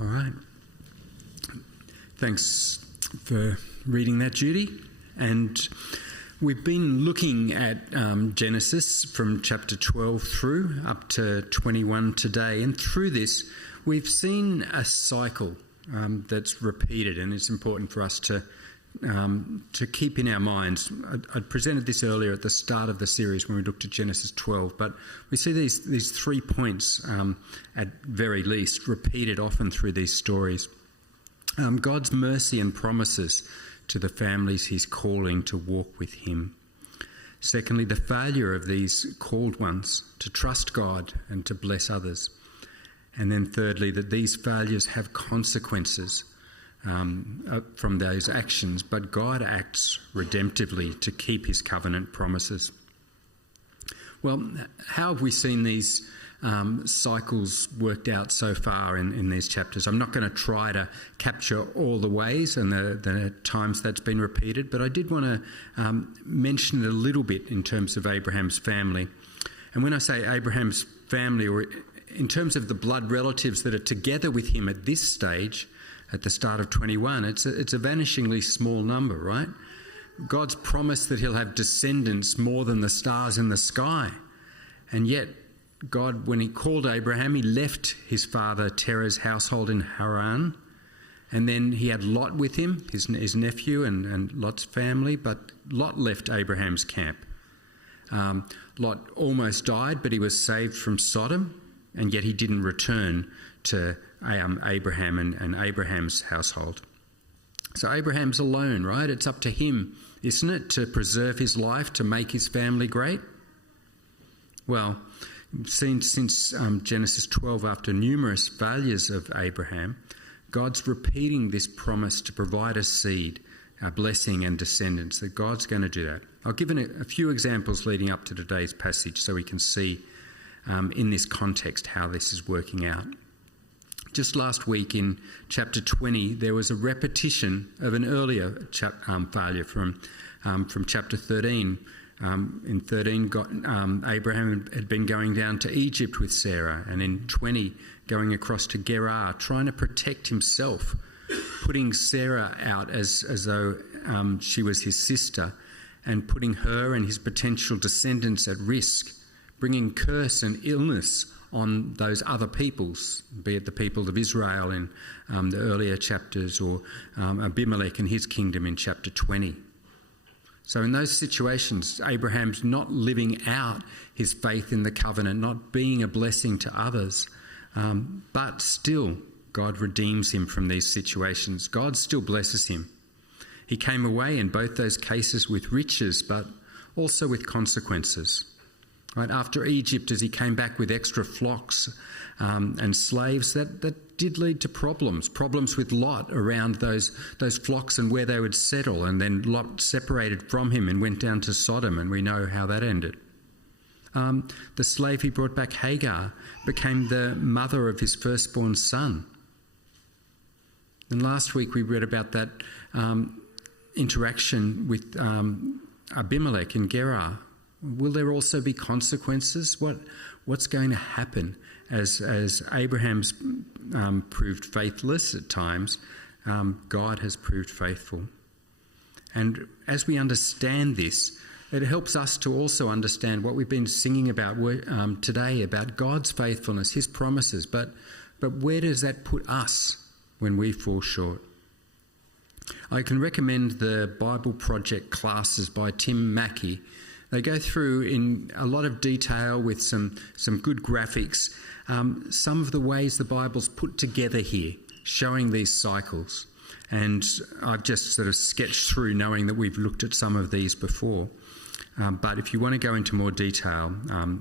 All right. Thanks for reading that, Judy. And we've been looking at Genesis from chapter 12 through up to 21 today. And through this, we've seen a cycle that's repeated, and it's important for us to keep in our minds. I presented this earlier at the start of the series when we looked at Genesis 12, but we see these 3 points, at very least, repeated often through these stories. God's mercy and promises to the families he's calling to walk with him. Secondly, the failure of these called ones to trust God and to bless others. And then thirdly, that these failures have consequences from those actions, but God acts redemptively to keep his covenant promises. Well, how have we seen these cycles worked out so far in these chapters? I'm not going to try to capture all the ways and the times that's been repeated, but I did want to mention it a little bit in terms of Abraham's family. And when I say Abraham's family, or in terms of the blood relatives that are together with him at this stage, at the start of 21, it's a vanishingly small number, right? God's promised that he'll have descendants more than the stars in the sky. And yet, God, when he called Abraham, he left his father Terah's household in Haran. And then he had Lot with him, his nephew and Lot's family, but Lot left Abraham's camp. Lot almost died, but he was saved from Sodom, and yet he didn't return to Abraham and Abraham's household. So Abraham's alone, right? It's up to him, isn't it, to preserve his life, to make his family great? Well, since Genesis 12, after numerous failures of Abraham, God's repeating this promise to provide a seed, a blessing and descendants, that God's going to do that. I'll give a few examples leading up to today's passage so we can see in this context how this is working out. Just last week in chapter 20, there was a repetition of an earlier failure from chapter 13. In 13, Abraham had been going down to Egypt with Sarah, and in 20, going across to Gerar, trying to protect himself, putting Sarah out as though she was his sister, and putting her and his potential descendants at risk, bringing curse and illness on those other peoples, be it the people of Israel in the earlier chapters, or Abimelech and his kingdom in chapter 20. So in those situations, Abraham's not living out his faith in the covenant, not being a blessing to others, but still God redeems him from these situations. God still blesses him. He came away in both those cases with riches, but also with consequences. Right, after Egypt, as he came back with extra flocks and slaves, that did lead to problems with Lot around those flocks and where they would settle. And then Lot separated from him and went down to Sodom, and we know how that ended. The slave he brought back, Hagar, became the mother of his firstborn son. And last week we read about that interaction with Abimelech in Gerar. Will there also be consequences? What's going to happen as Abraham's proved faithless at times? God has proved faithful. And as we understand this, it helps us to also understand what we've been singing about today, about God's faithfulness, his promises. But where does that put us when we fall short? I can recommend the Bible Project classes by Tim Mackey. They go through in a lot of detail with some good graphics, some of the ways the Bible's put together here, showing these cycles. And I've just sort of sketched through, knowing that we've looked at some of these before. But if you want to go into more detail,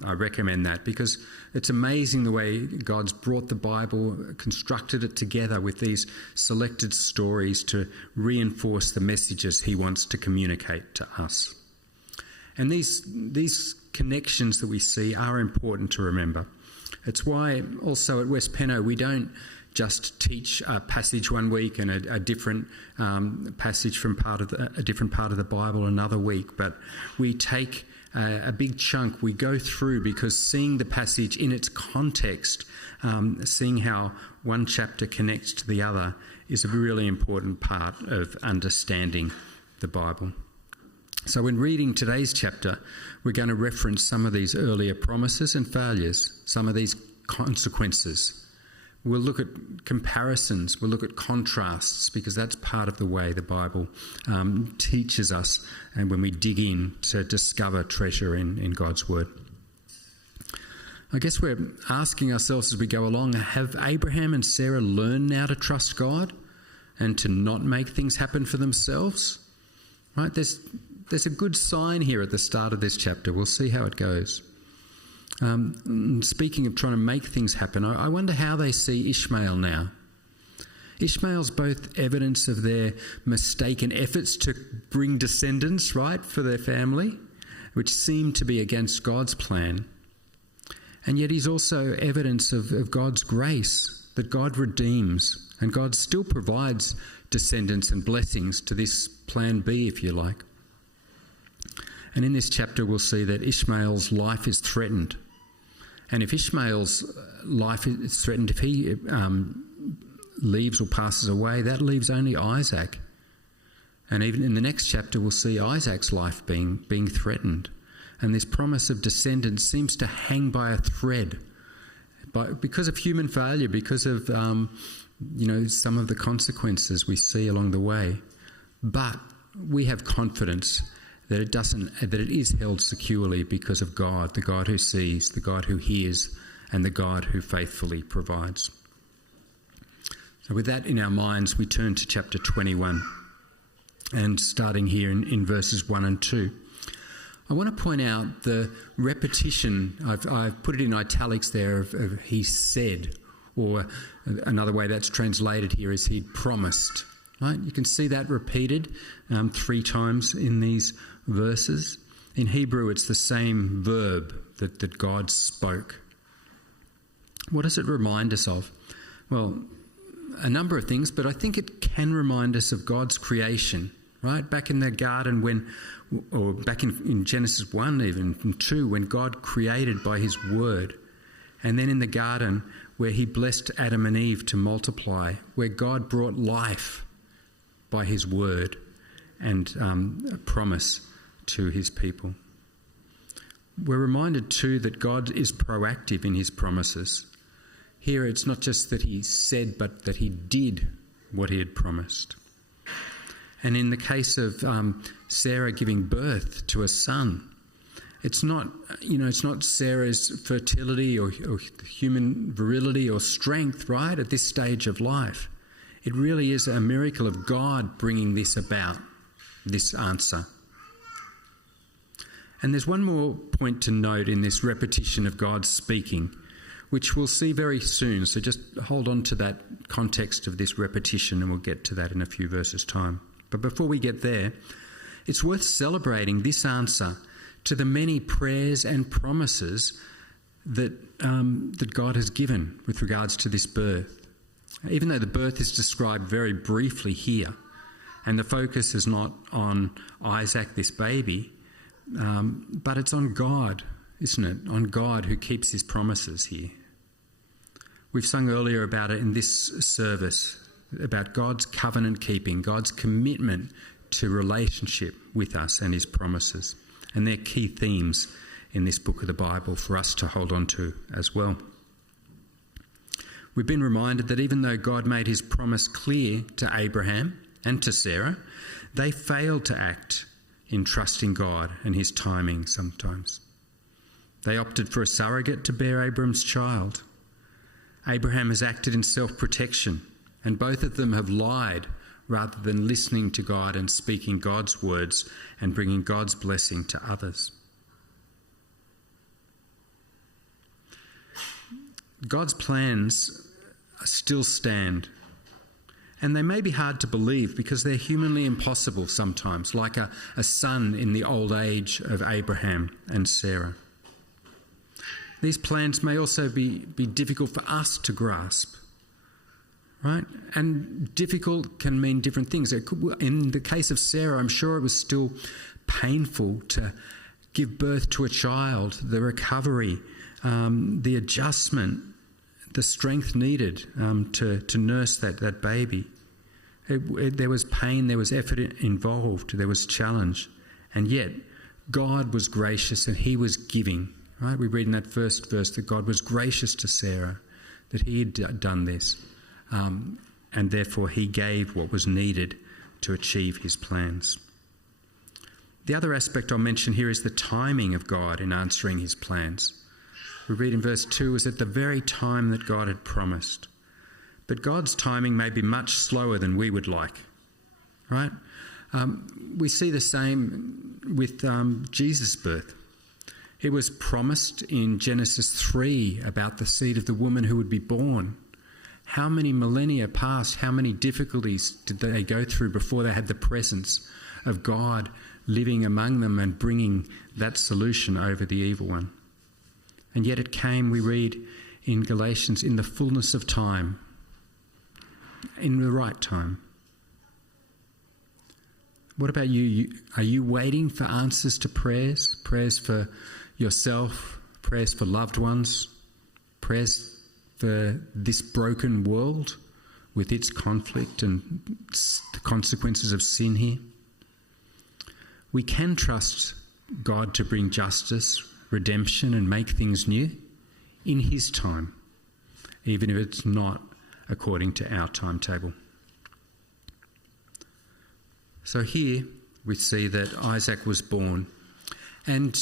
I recommend that, because it's amazing the way God's brought the Bible, constructed it together with these selected stories to reinforce the messages he wants to communicate to us. And these connections that we see are important to remember. It's why also at West Penno we don't just teach a passage one week and a different passage from a different part of the Bible another week, but we take a big chunk we go through because seeing the passage in its context, seeing how one chapter connects to the other, is a really important part of understanding the Bible. So when reading today's chapter, we're going to reference some of these earlier promises and failures, some of these consequences. We'll look at comparisons, we'll look at contrasts, because that's part of the way the Bible teaches us, and when we dig in to discover treasure in God's Word. I guess we're asking ourselves as we go along, have Abraham and Sarah learned now to trust God and to not make things happen for themselves? Right? There's a good sign here at the start of this chapter. We'll see how it goes. Speaking of trying to make things happen, I wonder how they see Ishmael now. Ishmael's both evidence of their mistaken efforts to bring descendants, right, for their family, which seem to be against God's plan. And yet he's also evidence of God's grace, that God redeems, and God still provides descendants and blessings to this plan B, if you like. And in this chapter we'll see that Ishmael's life is threatened. And if Ishmael's life is threatened, if he leaves or passes away, that leaves only Isaac. And even in the next chapter we'll see Isaac's life being threatened. And this promise of descendants seems to hang by a thread, because of human failure, because of some of the consequences we see along the way. But we have confidence that it is held securely because of God, the God who sees, the God who hears, and the God who faithfully provides. So with that in our minds, we turn to chapter 21, and starting here in verses 1 and 2. I want to point out the repetition, I've put it in italics there, of he said, or another way that's translated here is he promised. Right? You can see that repeated 3 times in these verses. In Hebrew, it's the same verb that God spoke. What does it remind us of? Well, a number of things, but I think it can remind us of God's creation, right? Back in the garden or back in Genesis 1 even, 2, when God created by his word. And then in the garden where he blessed Adam and Eve to multiply, where God brought life by his word and a promise to his people. We're reminded too that God is proactive in his promises. Here it's not just that he said, but that he did what he had promised. And in the case of Sarah giving birth to a son, it's not Sarah's fertility or human virility or strength, right, at this stage of life. It really is a miracle of God bringing this about, this answer. And there's one more point to note in this repetition of God speaking, which we'll see very soon. So just hold on to that context of this repetition, and we'll get to that in a few verses' time. But before we get there, it's worth celebrating this answer to the many prayers and promises that God has given with regards to this birth. Even though the birth is described very briefly here, and the focus is not on Isaac, this baby, but it's on God, isn't it? On God who keeps his promises here. We've sung earlier about it in this service, about God's covenant keeping, God's commitment to relationship with us and his promises. And they're key themes in this book of the Bible for us to hold on to as well. We've been reminded that even though God made his promise clear to Abraham and to Sarah, they failed to act in trusting God and his timing sometimes. They opted for a surrogate to bear Abram's child. Abraham has acted in self-protection, and both of them have lied rather than listening to God and speaking God's words and bringing God's blessing to others. God's plans still stand, and they may be hard to believe because they're humanly impossible sometimes, like a son in the old age of Abraham and Sarah. These plans may also be difficult for us to grasp, right? And difficult can mean different things. In the case of Sarah, I'm sure it was still painful to give birth to a child, the recovery, the adjustment, the strength needed to nurse that baby. There was pain, there was effort involved, there was challenge. And yet, God was gracious and he was giving. Right? We read in that first verse that God was gracious to Sarah, that he had done this. And therefore, he gave what was needed to achieve his plans. The other aspect I'll mention here is the timing of God in answering his plans. We read in verse 2, was at the very time that God had promised. But God's timing may be much slower than we would like, right? We see the same with Jesus' birth. It was promised in Genesis 3 about the seed of the woman who would be born. How many millennia passed? How many difficulties did they go through before they had the presence of God living among them and bringing that solution over the evil one? And yet it came, we read in Galatians, in the fullness of time, in the right time. What about you? Are you waiting for answers to prayers? Prayers for yourself, prayers for loved ones, prayers for this broken world with its conflict and the consequences of sin here? We can trust God to bring justice, redemption and make things new in his time, even if it's not according to our timetable. So here we see that Isaac was born, and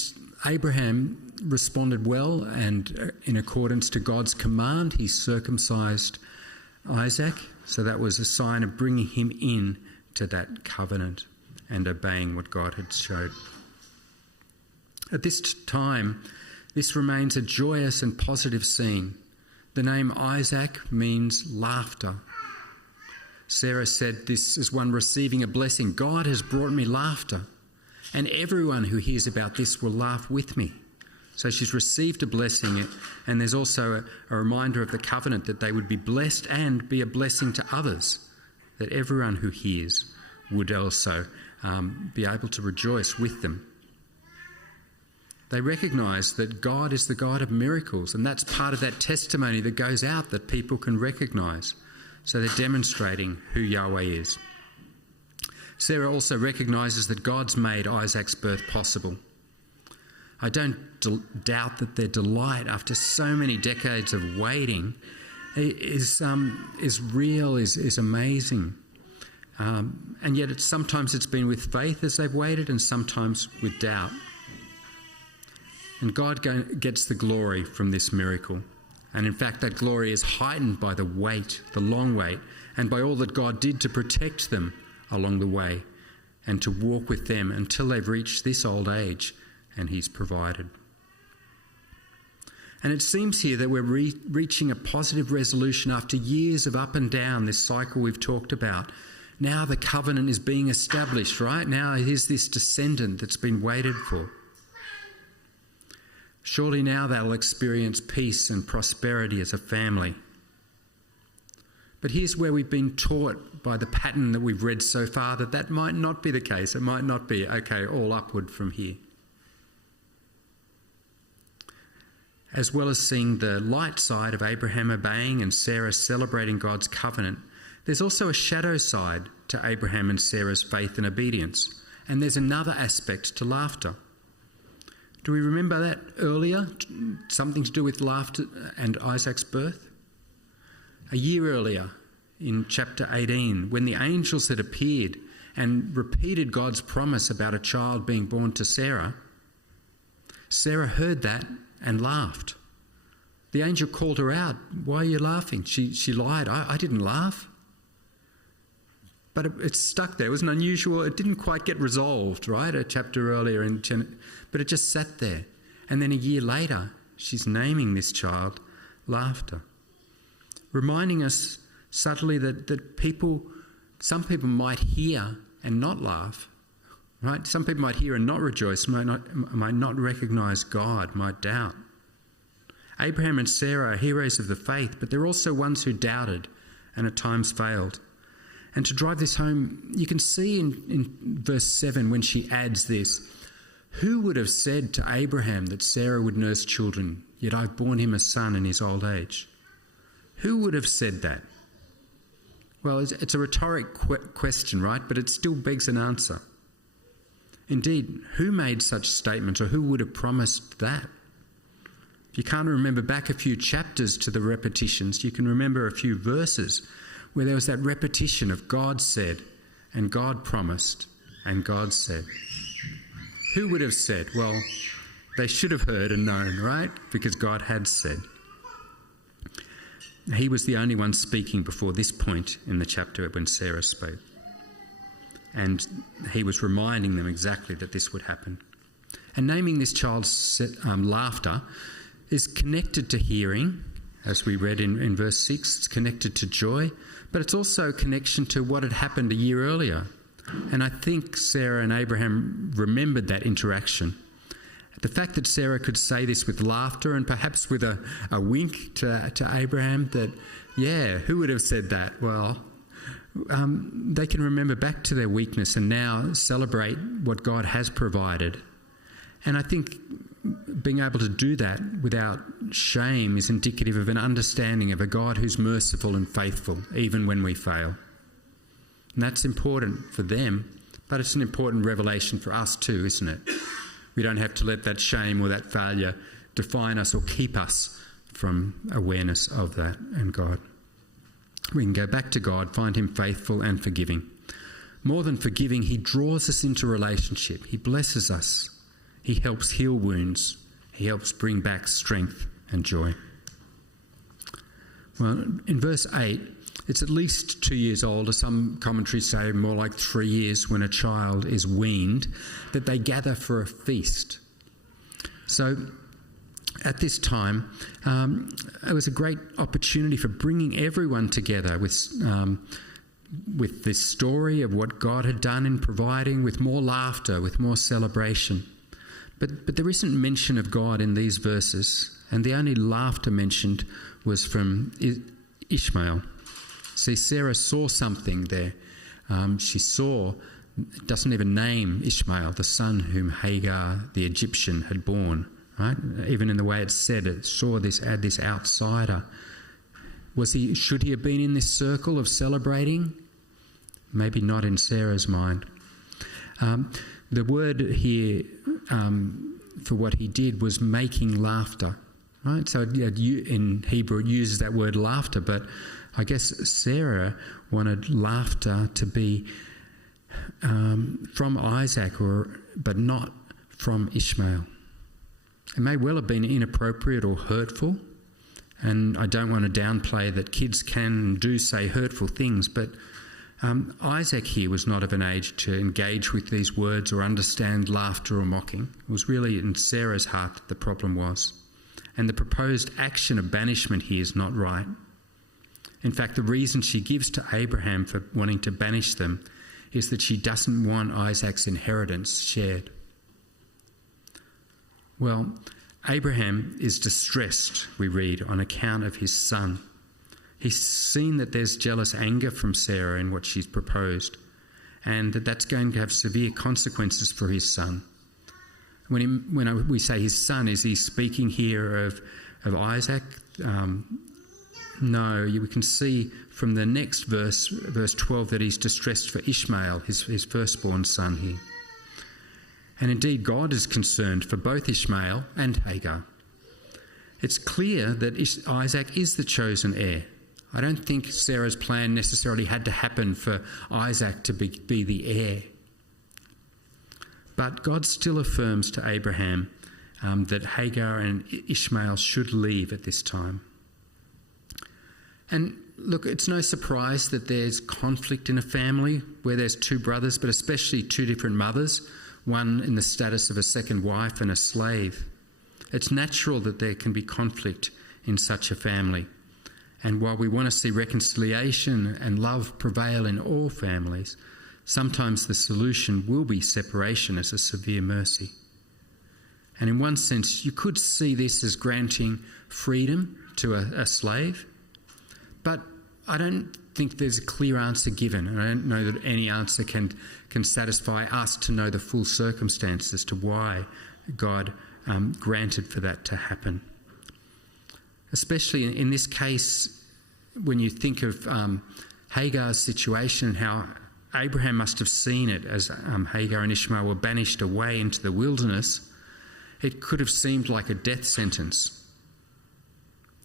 Abraham responded well, and in accordance to God's command, he circumcised Isaac. So that was a sign of bringing him in to that covenant and obeying what God had showed. At this time, this remains a joyous and positive scene. The name Isaac means laughter. Sarah said this is one receiving a blessing. God has brought me laughter, and everyone who hears about this will laugh with me. So she's received a blessing, and there's also a reminder of the covenant that they would be blessed and be a blessing to others, that everyone who hears would also be able to rejoice with them. They recognise that God is the God of miracles, and that's part of that testimony that goes out that people can recognise. So they're demonstrating who Yahweh is. Sarah also recognises that God's made Isaac's birth possible. I don't doubt that their delight after so many decades of waiting is real, is amazing. And yet sometimes it's been with faith as they've waited, and sometimes with doubt. And God gets the glory from this miracle. And in fact, that glory is heightened by the wait, the long wait, and by all that God did to protect them along the way and to walk with them until they've reached this old age and he's provided. And it seems here that we're reaching a positive resolution after years of up and down, this cycle we've talked about. Now the covenant is being established, right? Now it is this descendant that's been waited for. Surely now they'll experience peace and prosperity as a family. But here's where we've been taught by the pattern that we've read so far that might not be the case. It might not be, okay, all upward from here. As well as seeing the light side of Abraham obeying and Sarah celebrating God's covenant, there's also a shadow side to Abraham and Sarah's faith and obedience. And there's another aspect to laughter. Do we remember that earlier? Something to do with laughter and Isaac's birth? A year earlier, in chapter 18, when the angels had appeared and repeated God's promise about a child being born to Sarah, Sarah heard that and laughed. The angel called her out. Why are you laughing? She lied. I didn't laugh. But it stuck there. It was an unusual, it didn't quite get resolved, right? A chapter earlier, but it just sat there. And then a year later, she's naming this child Laughter, reminding us subtly that some people might hear and not laugh, right? Some people might hear and not rejoice, might not recognise God, might doubt. Abraham and Sarah are heroes of the faith, but they're also ones who doubted and at times failed. And to drive this home, you can see in verse 7 when she adds this, Who would have said to Abraham that Sarah would nurse children, yet I've borne him a son in his old age? Who would have said that? Well, it's a rhetoric question, right? But it still begs an answer. Indeed, who made such statements, or who would have promised that? If you can't remember back a few chapters to the repetitions, you can remember a few verses where there was that repetition of God said, and God promised, and God said. Who would have said? Well, they should have heard and known, right? Because God had said. He was the only one speaking before this point in the chapter when Sarah spoke. And he was reminding them exactly that this would happen. And naming this child's laughter is connected to hearing, as we read in verse 6. It's connected to joy, but it's also a connection to what had happened a year earlier. And I think Sarah and Abraham remembered that interaction. The fact that Sarah could say this with laughter and perhaps with a wink to Abraham that, yeah, who would have said that? Well, they can remember back to their weakness and now celebrate what God has provided. And I think being able to do that without shame is indicative of an understanding of a God who's merciful and faithful, even when we fail. And that's important for them, but it's an important revelation for us too, isn't it? We don't have to let that shame or that failure define us or keep us from awareness of that and God. We can go back to God, find him faithful and forgiving. More than forgiving, he draws us into relationship. He blesses us. He helps heal wounds. He helps bring back strength and joy. Well, in verse 8, it's at least 2 years old, or some commentaries say more like 3 years when a child is weaned, that they gather for a feast. So at this time, it was a great opportunity for bringing everyone together with this story of what God had done in providing, with more laughter, with more celebration. But there isn't mention of God in these verses, and the only laughter mentioned was from Ishmael. See, Sarah saw something there. She saw, doesn't even name Ishmael, the son whom Hagar, the Egyptian, had borne. Right? Even in the way it's said, it saw this outsider. Should he have been in this circle of celebrating? Maybe not in Sarah's mind. The word here for what he did was making laughter. Right? So in Hebrew it uses that word laughter, but I guess Sarah wanted laughter to be from Isaac, but not from Ishmael. It may well have been inappropriate or hurtful, and I don't want to downplay that kids can and do say hurtful things, but Isaac here was not of an age to engage with these words or understand laughter or mocking. It was really in Sarah's heart that the problem was. And the proposed action of banishment here is not right. In fact, the reason she gives to Abraham for wanting to banish them is that she doesn't want Isaac's inheritance shared. Well, Abraham is distressed, we read, on account of his son. He's seen that there's jealous anger from Sarah in what she's proposed, and that's going to have severe consequences for his son. When we say his son, is he speaking here of Isaac? No, we can see from the next verse 12, that he's distressed for Ishmael, his firstborn son here. And indeed, God is concerned for both Ishmael and Hagar. It's clear that Isaac is the chosen heir. I don't think Sarah's plan necessarily had to happen for Isaac to be the heir. But God still affirms to Abraham that Hagar and Ishmael should leave at this time. And look, it's no surprise that there's conflict in a family where there's two brothers, but especially two different mothers, one in the status of a second wife and a slave. It's natural that there can be conflict in such a family. And while we want to see reconciliation and love prevail in all families, sometimes the solution will be separation as a severe mercy. And in one sense, you could see this as granting freedom to a slave, but I don't think there's a clear answer given, and I don't know that any answer can satisfy us to know the full circumstances as to why God granted for that to happen. Especially in this case, when you think of Hagar's situation and how Abraham must have seen it as Hagar and Ishmael were banished away into the wilderness, it could have seemed like a death sentence.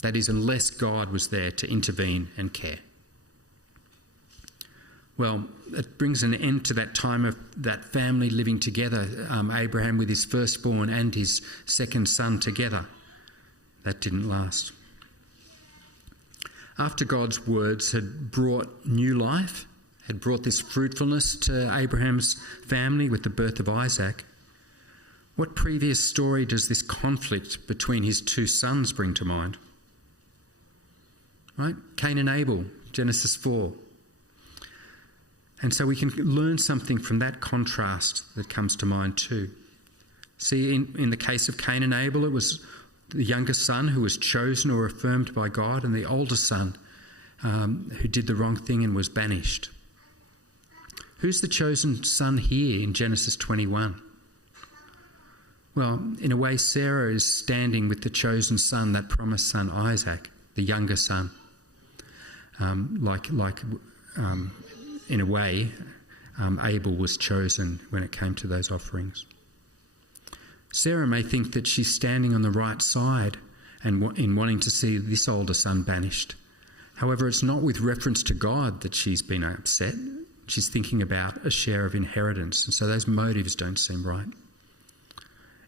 That is, unless God was there to intervene and care. Well, it brings an end to that time of that family living together, Abraham with his firstborn and his second son together. That didn't last. After God's words had brought new life, had brought this fruitfulness to Abraham's family with the birth of Isaac, what previous story does this conflict between his two sons bring to mind? Right? Cain and Abel, Genesis 4. And so we can learn something from that contrast that comes to mind too. See, in the case of Cain and Abel, it was the younger son who was chosen or affirmed by God, and the older son who did the wrong thing and was banished. Who's the chosen son here in Genesis 21? Well, in a way, Sarah is standing with the chosen son, that promised son, Isaac, the younger son. In a way, Abel was chosen when it came to those offerings. Sarah may think that she's standing on the right side and in wanting to see this older son banished. However, it's not with reference to God that she's been upset. She's thinking about a share of inheritance, and so those motives don't seem right.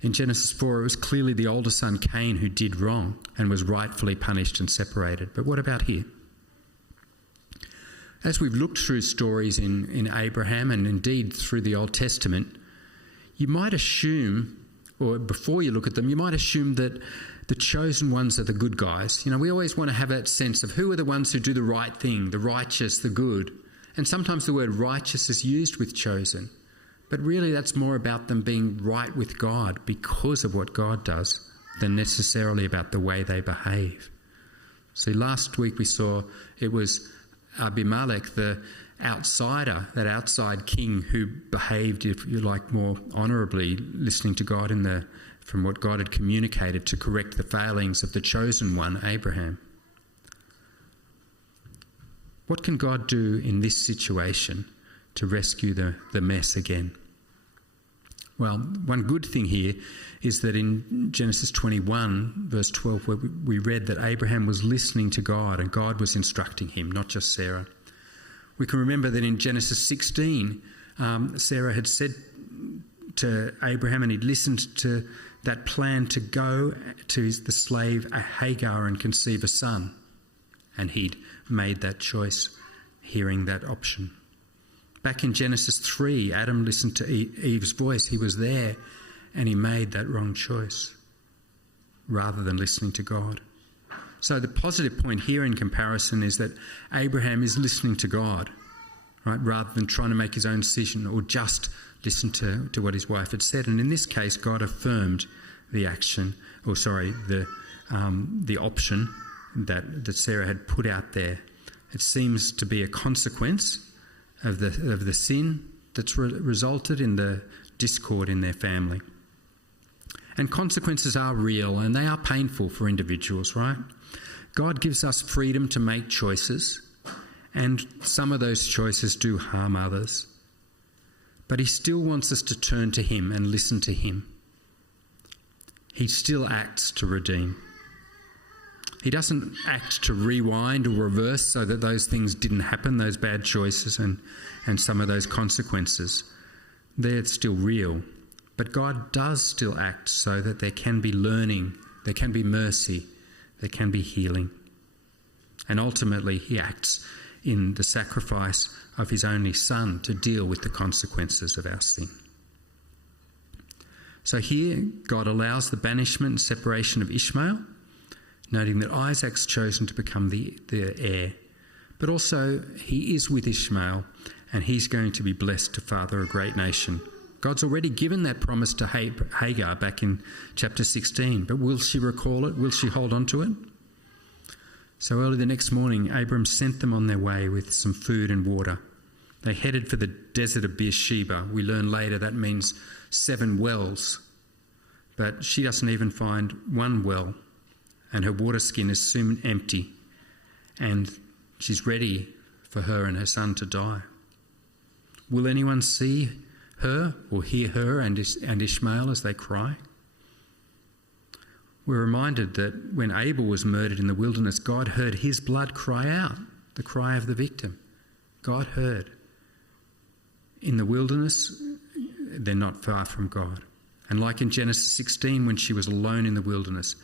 In Genesis 4, it was clearly the older son, Cain, who did wrong and was rightfully punished and separated. But what about here? As we've looked through stories in Abraham and indeed through the Old Testament, you might assume, or before you look at them, you might assume that the chosen ones are the good guys. You know, we always want to have that sense of who are the ones who do the right thing, the righteous, the good. And sometimes the word righteous is used with chosen. But really that's more about them being right with God because of what God does than necessarily about the way they behave. See, last week we saw it was Abimelech, the outsider, that outside king who behaved, if you like, more honourably, listening to God from what God had communicated to correct the failings of the chosen one, Abraham. What can God do in this situation to rescue the mess again? Well, one good thing here is that in Genesis 21, verse 12, where we read that Abraham was listening to God and God was instructing him, not just Sarah. We can remember that in Genesis 16, Sarah had said to Abraham, and he'd listened to that plan to go to the slave Hagar and conceive a son. And he'd made that choice, hearing that option. Back in Genesis 3, Adam listened to Eve's voice. He was there and he made that wrong choice rather than listening to God. So the positive point here in comparison is that Abraham is listening to God, right, rather than trying to make his own decision or just listen to what his wife had said. And in this case, God affirmed the option that Sarah had put out there. It seems to be a consequence of the sin that's resulted in the discord in their family. And consequences are real and they are painful for individuals, right? God gives us freedom to make choices, and some of those choices do harm others. But he still wants us to turn to him and listen to him. He still acts to redeem. He doesn't act to rewind or reverse so that those things didn't happen, those bad choices and some of those consequences. They're still real. But God does still act so that there can be learning, there can be mercy, there can be healing. And ultimately, he acts in the sacrifice of his only son to deal with the consequences of our sin. So here, God allows the banishment and separation of Ishmael, noting that Isaac's chosen to become the heir. But also, he is with Ishmael, and he's going to be blessed to father a great nation. God's already given that promise to Hagar back in chapter 16, but will she recall it? Will she hold on to it? So early the next morning, Abram sent them on their way with some food and water. They headed for the desert of Beersheba. We learn later that means 7 wells. But she doesn't even find one well, and her water skin is soon empty, and she's ready for her and her son to die. Will anyone see her or hear her and Ishmael as they cry? We're reminded that when Abel was murdered in the wilderness, God heard his blood cry out, the cry of the victim. God heard. In the wilderness, they're not far from God. And like in Genesis 16, when she was alone in the wilderness,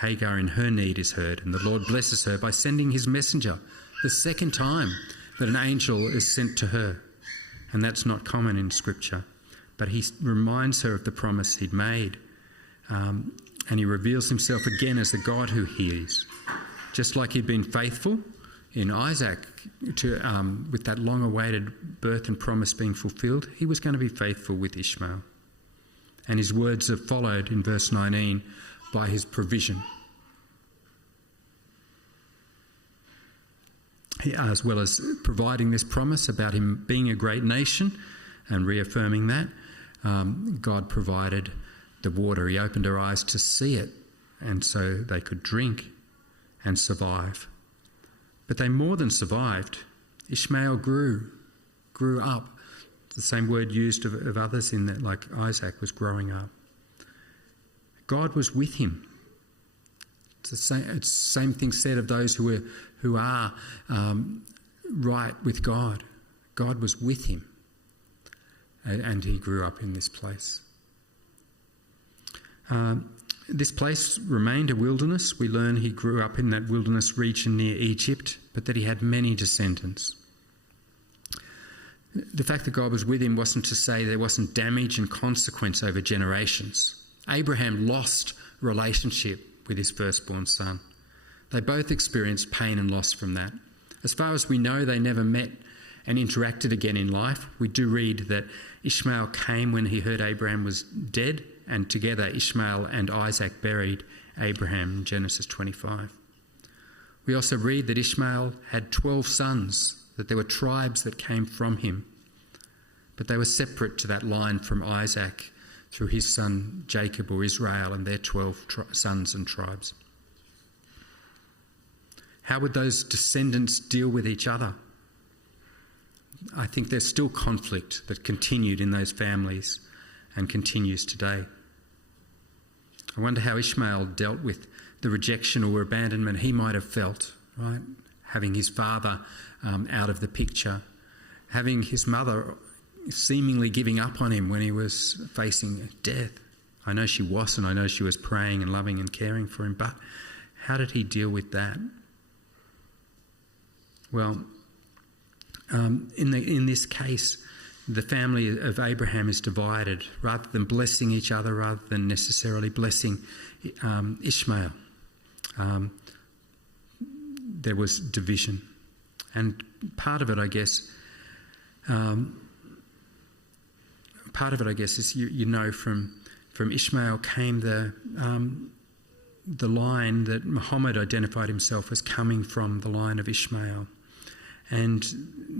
Hagar in her need is heard, and the Lord blesses her by sending his messenger the second time that an angel is sent to her. And that's not common in Scripture. But he reminds her of the promise he'd made. And he reveals himself again as the God who hears. Just like he'd been faithful in Isaac with that long-awaited birth and promise being fulfilled, he was going to be faithful with Ishmael. And his words are followed in verse 19 by his provision. As well as providing this promise about him being a great nation and reaffirming that, God provided the water. He opened her eyes to see it, and so they could drink and survive. But they more than survived. Ishmael grew up. The same word used of others in that, like Isaac was growing up. God was with him. It's the same thing said of those who are right with God. God was with him, and he grew up in this place. This place remained a wilderness. We learn he grew up in that wilderness region near Egypt, but that he had many descendants. The fact that God was with him wasn't to say there wasn't damage and consequence over generations. Abraham lost relationship with his firstborn son. They both experienced pain and loss from that. As far as we know, they never met and interacted again in life. We do read that Ishmael came when he heard Abraham was dead, and together Ishmael and Isaac buried Abraham in Genesis 25. We also read that Ishmael had 12 sons, that there were tribes that came from him, but they were separate to that line from Isaac through his son Jacob or Israel and their 12 sons and tribes. How would those descendants deal with each other? I think there's still conflict that continued in those families and continues today. I wonder how Ishmael dealt with the rejection or abandonment he might have felt, right? Having his father out of the picture, having his mother seemingly giving up on him when he was facing death. I know she wasn't. I know she was praying and loving and caring for him, but how did he deal with that? Well, in this case, the family of Abraham is divided. Rather than blessing each other, rather than necessarily blessing Ishmael, there was division. And part of it, I guess, is you know from Ishmael came the line that Muhammad identified himself as coming from the line of Ishmael. And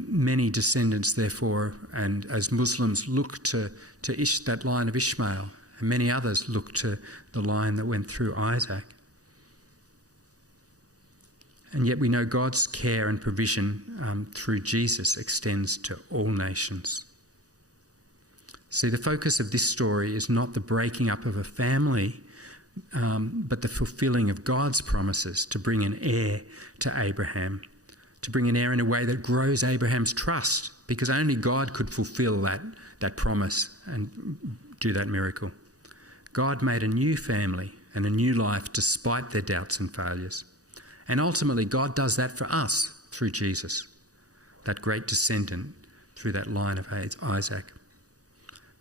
many descendants, therefore, and as Muslims look to that line of Ishmael, and many others look to the line that went through Isaac. And yet we know God's care and provision through Jesus extends to all nations. See, the focus of this story is not the breaking up of a family, but the fulfilling of God's promises to bring an heir to Abraham, to bring an heir in a way that grows Abraham's trust, because only God could fulfill that promise and do that miracle. God made a new family and a new life despite their doubts and failures. And ultimately, God does that for us through Jesus, that great descendant through that line of Isaac.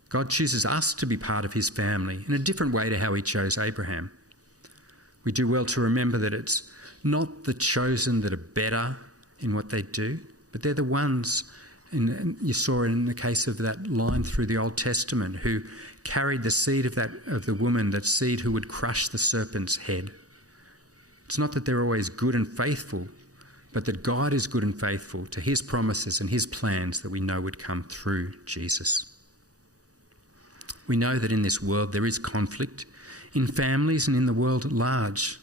God chooses us to be part of his family in a different way to how he chose Abraham. We do well to remember that it's not the chosen that are better in what they do, but they're the ones, and you saw in the case of that line through the Old Testament, who carried the seed of the woman, that seed who would crush the serpent's head. It's not that they're always good and faithful, but that God is good and faithful to his promises and his plans that we know would come through Jesus. We know that in this world there is conflict, in families and in the world at large.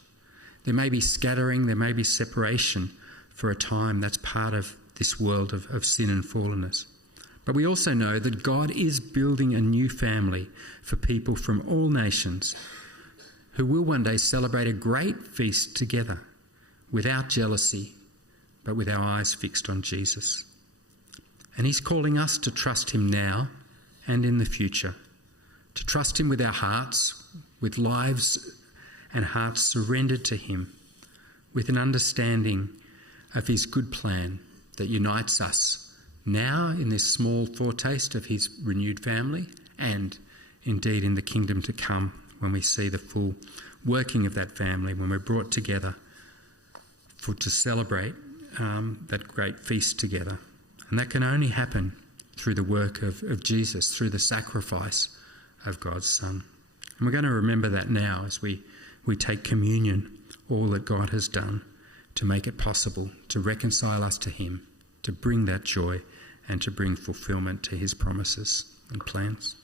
There may be scattering, there may be separation for a time. That's part of this world of sin and fallenness. But we also know that God is building a new family for people from all nations who will one day celebrate a great feast together without jealousy, but with our eyes fixed on Jesus. And he's calling us to trust him now and in the future, to trust him with our hearts, with lives and hearts surrendered to him, with an understanding of his good plan that unites us now in this small foretaste of his renewed family, and indeed in the kingdom to come when we see the full working of that family, when we're brought together to celebrate that great feast together. And that can only happen through the work of Jesus, through the sacrifice of God's Son. And we're going to remember that now as we take communion, all that God has done to make it possible to reconcile us to him, to bring that joy and to bring fulfillment to his promises and plans.